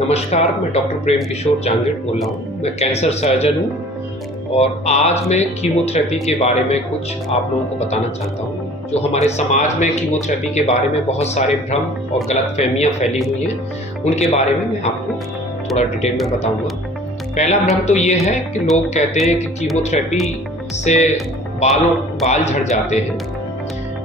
नमस्कार, मैं डॉक्टर प्रेम किशोर जांगेड़ बोल रहा हूँ। मैं कैंसर सर्जन हूँ और आज मैं कीमोथेरेपी के बारे में कुछ आप लोगों को बताना चाहता हूँ। जो हमारे समाज में कीमोथेरेपी के बारे में बहुत सारे भ्रम और गलतफहमियाँ फैली हुई हैं, उनके बारे में मैं आपको थोड़ा डिटेल में बताऊँगा। पहला भ्रम तो ये है कि लोग कहते हैं कि कीमोथेरेपी से बाल झड़ जाते हैं,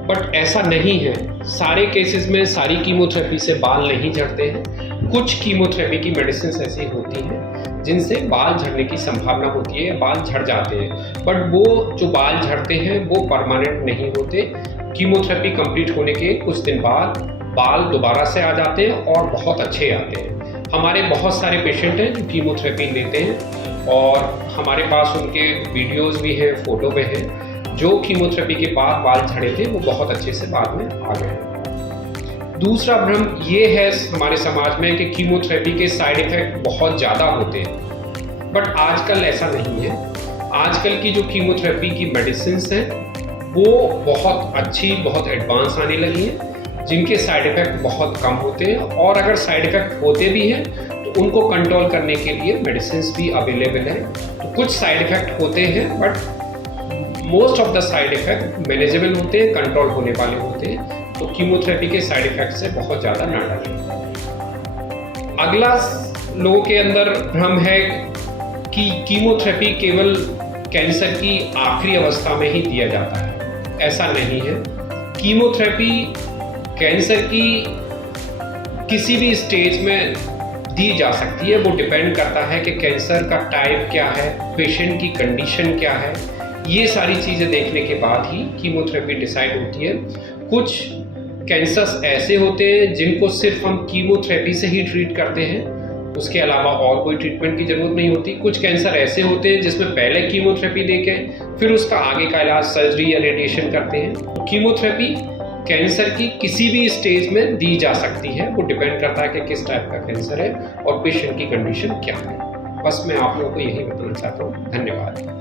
बट ऐसा नहीं है। सारे केसेस में सारी कीमोथेरेपी से बाल नहीं झड़ते हैं। कुछ कीमोथेरेपी की मेडिसिन ऐसी होती हैं जिनसे बाल झड़ने की संभावना होती है, बाल झड़ जाते हैं, बट वो जो बाल झड़ते हैं वो परमानेंट नहीं होते। कीमोथेरेपी कंप्लीट होने के कुछ दिन बाद बाल दोबारा से आ जाते हैं और बहुत अच्छे आते हैं। हमारे बहुत सारे पेशेंट हैं जो कीमोथेरेपी लेते हैं और हमारे पास उनके वीडियोज़ भी हैं, फ़ोटो भी हैं। जो कीमोथेरेपी के बाद बाल झड़े थे वो बहुत अच्छे से बाद में आ गए। दूसरा भ्रम ये है हमारे समाज में कि कीमोथेरेपी के साइड इफ़ेक्ट बहुत ज़्यादा होते हैं, बट आजकल ऐसा नहीं है। आजकल की जो कीमोथेरेपी की मेडिसिन्स हैं वो बहुत अच्छी, बहुत एडवांस आने लगी हैं, जिनके साइड इफ़ेक्ट बहुत कम होते हैं, और अगर साइड इफ़ेक्ट होते भी हैं तो उनको कंट्रोल करने के लिए मेडिसिन्स भी अवेलेबल हैं। तो कुछ साइड इफ़ेक्ट होते हैं, but most of the side effect manageable होते हैं, कंट्रोल होने वाले होते हैं। तो कीमोथेरेपी के साइड इफ़ेक्ट से बहुत ज़्यादा ना डरें। अगला लोगों के अंदर भ्रम है कि कीमोथेरेपी केवल कैंसर की आखिरी अवस्था में ही दिया जाता है। ऐसा नहीं है। कीमोथेरेपी कैंसर की किसी भी स्टेज में दी जा सकती है। वो डिपेंड करता है कि कैंसर का टाइप क्या है, पेशेंट की कंडीशन क्या है। ये सारी चीज़ें देखने के बाद ही कीमोथेरेपी डिसाइड होती है। कुछ कैंसर्स ऐसे होते हैं जिनको सिर्फ हम कीमोथेरेपी से ही ट्रीट करते हैं, उसके अलावा और कोई ट्रीटमेंट की ज़रूरत नहीं होती। कुछ कैंसर ऐसे होते हैं जिसमें पहले कीमोथेरेपी देके फिर उसका आगे का इलाज सर्जरी या रेडिएशन करते हैं। कीमोथेरेपी कैंसर की किसी भी स्टेज में दी जा सकती है। वो डिपेंड करता है कि किस टाइप का कैंसर है और पेशेंट की कंडीशन क्या है। बस मैं आप लोगों को यही बताना चाहता हूँ। धन्यवाद।